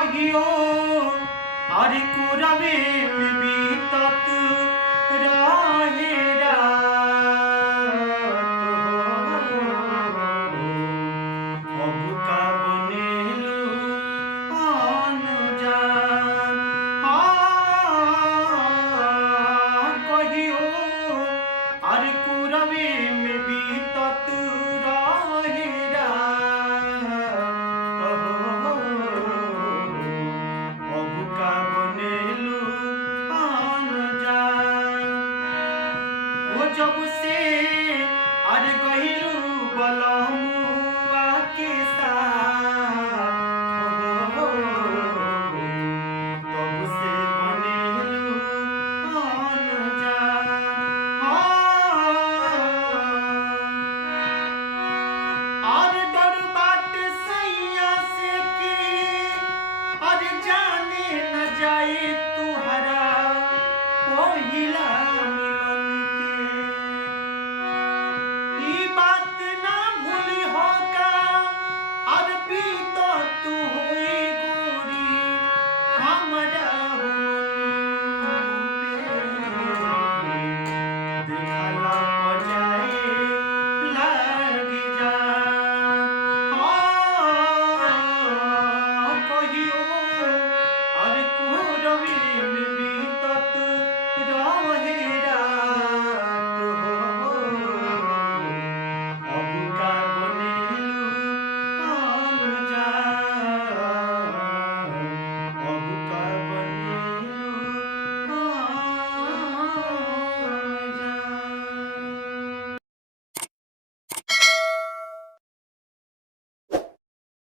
कहियो अरे कुरवे में बीतत रहे रात हो। अब का बनेलू आन जान। कहियो अरे कुरवे में बीतत रहे रात हो। अब का बनेलू आन जान। वो जब से अरे गहिलू बलम